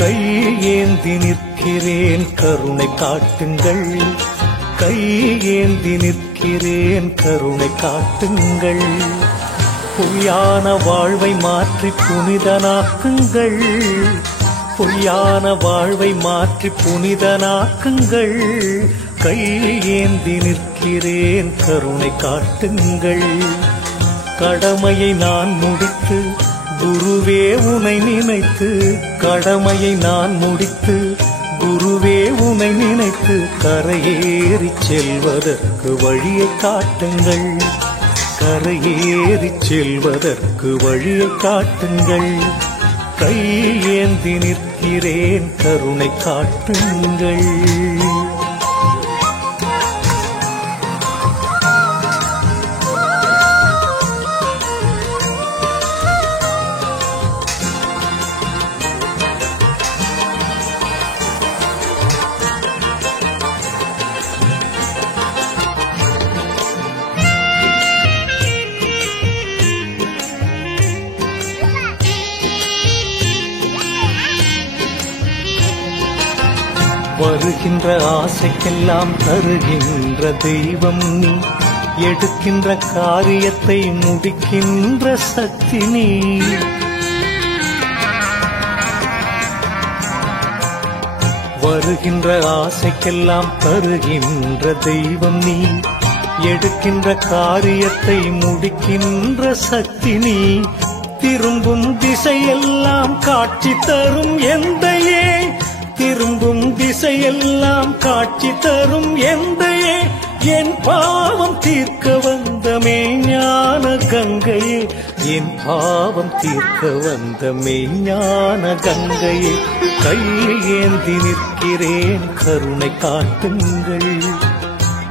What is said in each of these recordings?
கையேந்தி நிற்கிறேன் கருணை காட்டுங்கள், கையேந்தி நிற்கிறேன் கருணை காட்டுங்கள். பொய்யான வாழ்வை மாற்றி புனிதனாக்குங்கள், பொய்யான வாழ்வை மாற்றி புனிதனாக்குங்கள். கையேந்தி நிற்கிறேன் கருணை காட்டுங்கள். கடமையை நான் முடித்து குருவே உனை நினைத்து, கடமையை நான் முடித்து குருவே உனை நினைத்து கரையேறி செல்வதற்கு வழியை காட்டுங்கள், கரையேறி செல்வதற்கு வழியை காட்டுங்கள். கையேந்தி நிற்கிறேன் கருணை காட்டுங்கள். வருகின்ற ஆசைக்கெல்லாம் தருகின்ற தெய்வம் நீ, எடுக்கின்ற காரியத்தை முடிக்கின்ற சக்தி நீ. வருகின்ற ஆசைக்கெல்லாம் தருகின்ற தெய்வம் நீ, எடுக்கின்ற காரியத்தை முடிக்கின்ற சக்தி நீ. திரும்பும் திசையெல்லாம் காட்சி தரும் எந்தையே, திரும்பும் திசையெல்லாம் காட்சி தரும் எந்தையே. என் பாவம் தீர்க்க வந்த மெய்ஞான கங்கையே, என் பாவம் தீர்க்க வந்த மெய்ஞான கங்கையே. கையேந்தி நிற்கிறேன் கருணை காட்டுங்கள்,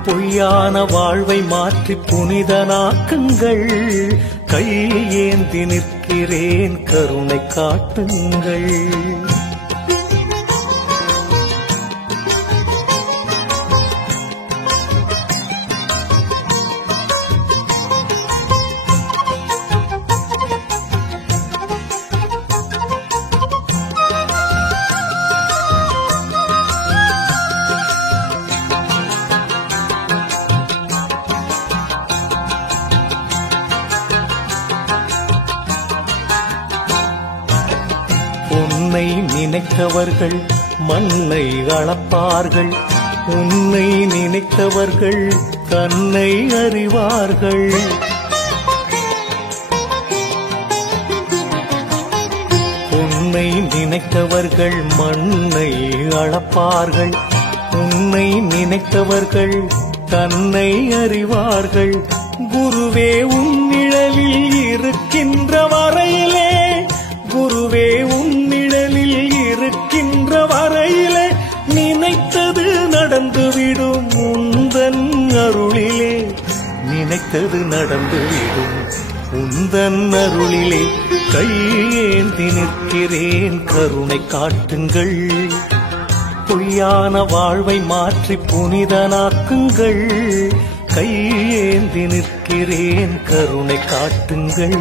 பொய்யான வாழ்வை மாற்றி புனிதனாக்குங்கள். கையேந்தி நிற்கிறேன் கருணை காட்டுங்கள். உன்னை நினைத்தவர்கள் மண்ணை அளப்பார்கள், உன்னை நினைத்தவர்கள் தன்னை அறிவார்கள். உன்னை நினைத்தவர்கள் மண்ணை அளப்பார்கள், உன்னை நினைத்தவர்கள் தன்னை அறிவார்கள். குருவே உன் நிழலில் இருக்கின்ற வரையிலே, குருவே உன் நிழலில் இருக்கின்ற வரையிலே நினைத்தது நடந்துவிடும் உந்தன் அருளிலே, நினைத்தது நடந்துவிடும் உந்தன் அருளிலே. கையேந்தி நிற்கிறேன் கருணை காட்டுங்கள், பொய்யான வாழ்வை மாற்றி புனிதனாக்குங்கள். கையேந்தி நிற்கிறேன் கருணை காட்டுங்கள்.